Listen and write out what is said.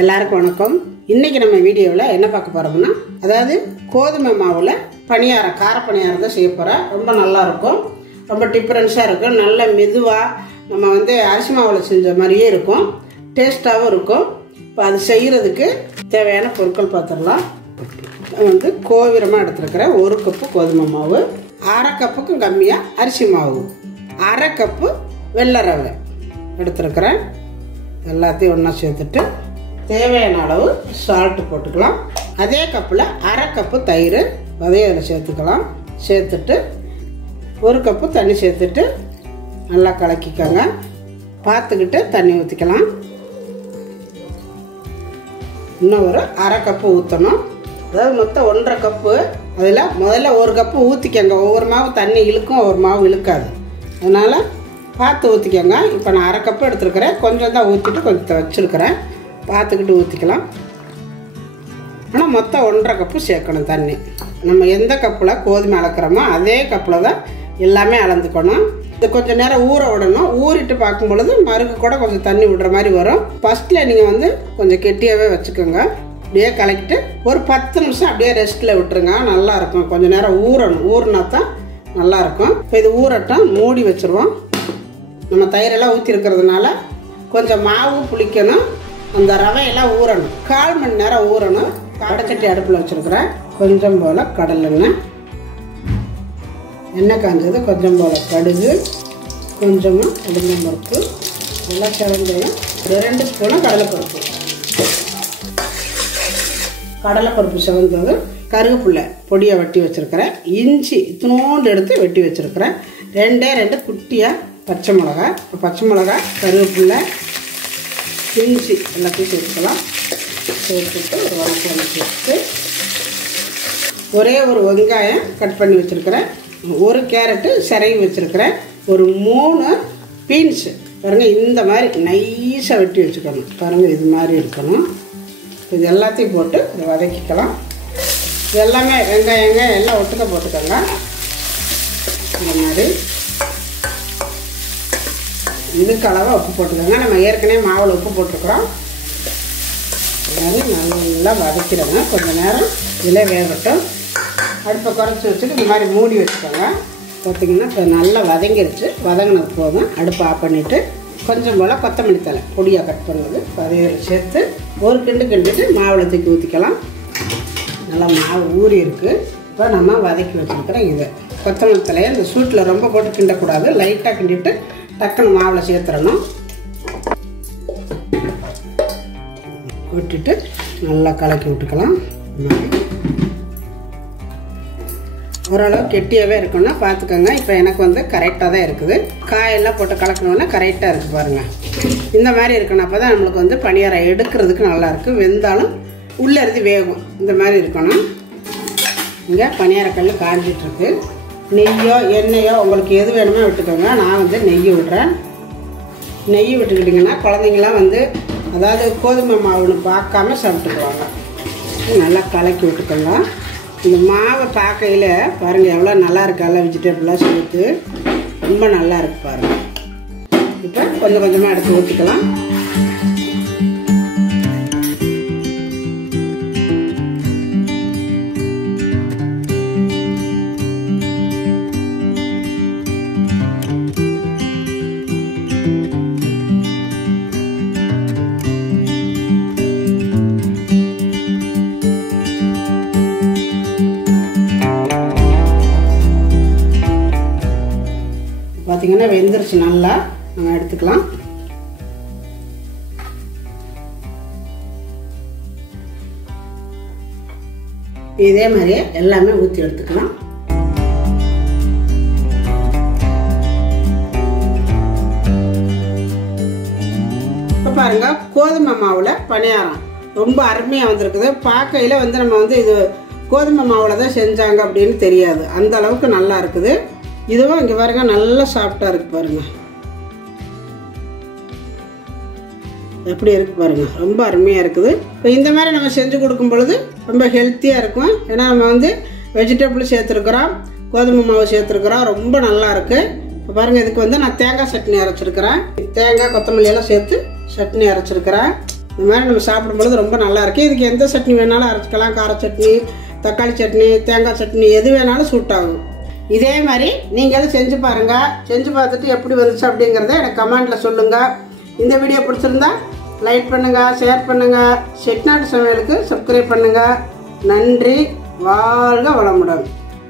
எல்லாருக்கும் வணக்கம். இன்னைக்கு நம்ம வீடியோவில் என்ன பார்க்க போறோம்னா, அதாவது கோதுமை மாவுல பணியாரம், கார பணியாரம் தான் செய்ய போறோம். ரொம்ப நல்லா இருக்கும், ரொம்ப டிஃபரன்ஸா இருக்கும். நல்ல மெதுவா நம்ம அரிசி மாவுல செஞ்ச மாதிரியே இருக்கும், டேஸ்டாகவும் இருக்கும். இப்போ அது செய்யறதுக்கு தேவையான பொருட்கள் பார்த்துடலாம். கோவிரமாக எடுத்துருக்கிறேன் 1 கப்பு கோதுமை மாவு, 1/2 கப்புக்கும் கம்மியாக அரிசி மாவு, 1/2 கப்பு வெள்ளை ரவை எடுத்துருக்கிறேன். எல்லாத்தையும் ஒன்றா சேர்த்துட்டு தேவையான அளவு சால்ட்டு போட்டுக்கலாம். அதே கப்பில் 1/2 கப்பு தயிர் அதையும் அதில் சேர்த்துக்கலாம். சேர்த்துட்டு 1 கப்பு தண்ணி சேர்த்துட்டு நல்லா கலக்கிக்கோங்க. பார்த்துக்கிட்டு தண்ணி ஊற்றிக்கலாம். இன்னும் ஒரு 1/2 கப்பு ஊற்றணும். அதாவது மொத்தம் 1.5 கப்பு. அதில் முதல்ல 1 கப்பு ஊற்றிக்கங்க. ஒவ்வொரு மாவு தண்ணி இழுக்கும், ஒவ்வொரு மாவு இழுக்காது. அதனால் பார்த்து ஊற்றிக்கங்க. இப்போ நான் 1/2 கப்பு எடுத்துருக்கிறேன். கொஞ்சம் தான் ஊற்றிட்டு கொஞ்சம் வச்சுருக்கிறேன். பார்த்துக்கிட்டு ஊற்றிக்கலாம். ஆனால் மொத்தம் 1.5 கப்பு சேர்க்கணும் தண்ணி. நம்ம எந்த கப்பில் கோதுமை அளக்கிறோமோ அதே கப்பில் தான் எல்லாமே அளந்துக்கணும். இது கொஞ்சம் நேரம் ஊற விடணும். ஊறிட்டு பார்க்கும் பொழுது மறுக்கு கூட கொஞ்சம் தண்ணி விடுற மாதிரி வரும். ஃபஸ்ட்டில் நீங்கள் கொஞ்சம் கெட்டியாகவே வச்சுக்கோங்க. அப்படியே கலக்கிட்டு ஒரு 10 நிமிஷம் அப்படியே ரெஸ்ட்டில் விட்டுருங்க. நல்லாயிருக்கும். கொஞ்சம் நேரம் ஊறணும். ஊறினா தான் நல்லாயிருக்கும். இப்போ இது ஊறட்டும், மூடி வச்சுருவோம். நம்ம தயிரெல்லாம் ஊற்றிருக்கிறதுனால கொஞ்சம் மாவு புளிக்கணும், அந்த ரவையெல்லாம் ஊறணும். 1/4 மணி நேரம் ஊறணும். வடைச்சட்டி அடுப்பில் வச்சுருக்கிறேன். கொஞ்சம் போல் கடலெண்ணெய், எண்ணெய் காஞ்சது, கொஞ்சம் போல் கடுகு, கொஞ்சமாக உளுந்தம்பருப்பு, எல்லாம் சிவந்ததும் 2 ஸ்பூனும் கடலைப்பருப்பு. கடலைப்பருப்பு சிவந்தது, கருவேப்பிலை பொடியை வெட்டி வச்சுருக்கிறேன். இஞ்சி இத்தினோண்டு எடுத்து வெட்டி வச்சுருக்கிறேன். 2 குட்டியாக பச்சை மிளகா, கருவேப்பிலை, இஞ்சி எல்லாத்தையும் சேர்த்துக்கலாம். சேர்த்துட்டு ஒரு வதக்கி சேர்த்து ஒரே ஒரு வெங்காயம் கட் பண்ணி வச்சுருக்கிறேன். 1 கேரட்டு சிரவி வச்சுருக்கிறேன். ஒரு 3 பீன்ஸு பாருங்கள், இந்த மாதிரி நைஸாக வெட்டி வச்சுக்கணும். பாருங்கள், இது மாதிரி இருக்கணும். இது எல்லாத்தையும் போட்டு இதை வதக்கிக்கலாம். இது எல்லாமே வெங்காயங்க எல்லாம் ஒட்டுக்க போட்டுக்கோங்க. இந்த மாதிரி இதுக்கு அளவாக உப்பு போட்டுக்கோங்க. நம்ம ஏற்கனவே மாவில் உப்பு போட்டுருக்குறோம். எல்லாரும் நல்லா வதக்கிடுங்க. கொஞ்சம் நேரம் இதில் வேகட்டும். அடுப்பை குறைச்சி வச்சுட்டு இந்த மாதிரி மூடி வச்சுக்கோங்க. பார்த்திங்கன்னா இப்போ நல்லா வதங்கிருச்சு. வதங்கினது போதும். அடுப்பை ஆஃப் பண்ணிவிட்டு கொஞ்சம் போல் கொத்தமல்லி தழை பொடியாக கட் பண்ணது அதையும் சேர்த்து ஒரு கிண்டிட்டு மாவில் தூக்கி ஊற்றிக்கலாம். நல்லா மாவு ஊறி இருக்குது. இப்போ நம்ம வதக்கி வச்சுருக்கிறோம். இது கொத்தமல்லி தலையை இந்த சூட்டில் ரொம்ப போட்டு கிண்டக்கூடாது. லைட்டாக கிண்டிட்டு டக்குன்னு மாவில் சேர்த்துடணும். விட்டுட்டு நல்லா கலக்கி விட்டுக்கலாம். ஓரளவு கெட்டியாகவே இருக்குன்னா பார்த்துக்கோங்க. இப்போ எனக்கு கரெக்டாக தான் இருக்குது. காயெல்லாம் போட்டு கலக்கணுன்னா கரெக்டாக இருக்குது பாருங்கள். இந்த மாதிரி இருக்கணும். அப்போ தான் நம்மளுக்கு பணியாரம் எடுக்கிறதுக்கு நல்லாயிருக்கு. வெந்தாலும் உள்ளே இருந்து வேகும். இந்த மாதிரி இருக்கணும். இங்கே பணியாரக்கல் காஞ்சிட்ருக்கு. நெய்யோ எண்ணெயோ உங்களுக்கு எது வேணுமோ விட்டுக்கோங்க. நான் நெய் விடுறேன். நெய் விட்டுக்கிட்டிங்கன்னா குழந்தைங்களாம் அதாவது கோதுமை மாவுன்னு பார்க்காம சாப்பிட்டுக்குவாங்க. நல்லா கலக்கி விட்டுக்கோங்க. இந்த மாவை பார்க்கையில் பாருங்கள் எவ்வளோ நல்லா இருக்கு. எல்லாம் வெஜிடபிளாக சேர்த்து ரொம்ப நல்லா இருக்கு பாருங்கள். இப்போ கொஞ்சம் கொஞ்சமாக எடுத்து ஊற்றிக்கலாம். பார்த்தீங்கன்னா வெந்துருச்சு. நல்லா நம்ம எடுத்துக்கலாம். இதே மாதிரியே எல்லாமே ஊற்றி எடுத்துக்கலாம். இப்போ பாருங்க, கோதுமை மாவுல பணியாரம் ரொம்ப அருமையாக வந்திருக்குது. பார்க்கையில் நம்ம இது கோதுமை மாவுல தான் செஞ்சாங்க அப்படின்னு தெரியாது. அந்த அளவுக்கு நல்லா இருக்குது. இதுவும் இங்கே பாருங்க நல்லா சாஃப்டாக இருக்குது பாருங்கள். எப்படி இருக்குது பாருங்கள், ரொம்ப அருமையாக இருக்குது. இப்போ இந்த மாதிரி நம்ம செஞ்சு கொடுக்கும் பொழுது ரொம்ப ஹெல்த்தியாக இருக்கும். ஏன்னா நம்ம வெஜிடபிள் சேர்த்துருக்குறோம், கோதுமை மாவு சேர்த்துருக்குறோம். ரொம்ப நல்லா இருக்குது. இப்போ பாருங்கள், இதுக்கு நான் தேங்காய் சட்னி அரைச்சிருக்கிறேன். தேங்காய் கொத்தமல்லி எல்லாம் சேர்த்து சட்னி அரைச்சிருக்கிறேன். இந்த மாதிரி நம்ம சாப்பிடும்பொழுது ரொம்ப நல்லாயிருக்கு. இதுக்கு எந்த சட்னி வேணாலும் அரைச்சிக்கலாம். கார சட்னி, தக்காளி சட்னி, தேங்காய் சட்னி எது வேணாலும் சூட் ஆகும். இதே மாதிரி நீங்களும் செஞ்சு பாருங்கள். செஞ்சு பார்த்துட்டு எப்படி வந்துச்சு அப்படிங்கிறத எனக்கு கமெண்டில் சொல்லுங்கள். இந்த வீடியோ பிடிச்சிருந்தா லைக் பண்ணுங்கள், ஷேர் பண்ணுங்கள், செட்டிநாடு சமையலுக்கு சப்ஸ்கிரைப் பண்ணுங்கள். நன்றி. வாழ்க வளமுடன்.